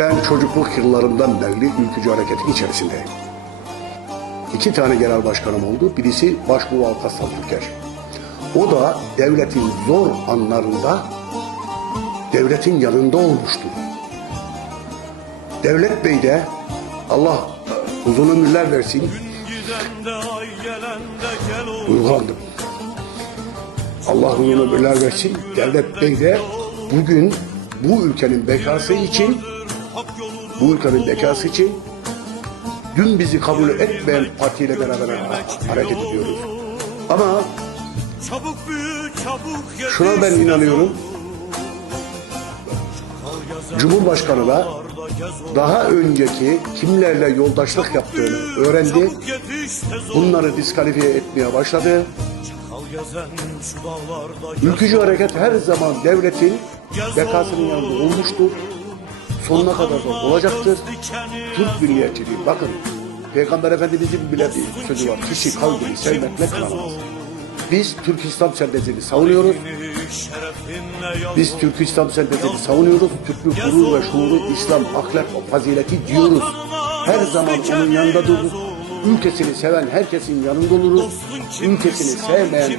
Ben çocukluk yıllarımdan beri ülkücü hareketin içerisindeyim. İki tane genel başkanım oldu. Birisi Başbuğ Alparslan Türker. O da devletin zor anlarında devletin yanında olmuştu. Devlet Bey de Allah uzun ömürler versin. Duygulandım. Allah uzun ömürler versin. Devlet Bey de bugün bu ülkenin bekası için bu ülkenin bekası için dün bizi kabul etmeyen partiyle beraber ha- hareket ediyoruz. Ama şuna ben inanıyorum. Cumhurbaşkanı da daha önceki kimlerle yoldaşlık yaptığını öğrendi. Bunları diskalifiye etmeye başladı. Ülkücü hareket her zaman devletin bekasının yanında olmuştur. Sonuna kadar da olacaktır. Türk milliyetçiliği bakın Peygamber Efendimizin bile bir sözü var. Kişi kavmini sevmekle kılamaz. Biz Türk İslam sentezini savunuyoruz. Biz Türk İslam sentezini savunuyoruz. Türklük gurur ve şuuru, İslam, ahlak, fazileti diyoruz. Her zaman onun yanında dururuz. Ülkesini seven herkesin yanında oluruz. Ülkesini sevmeyen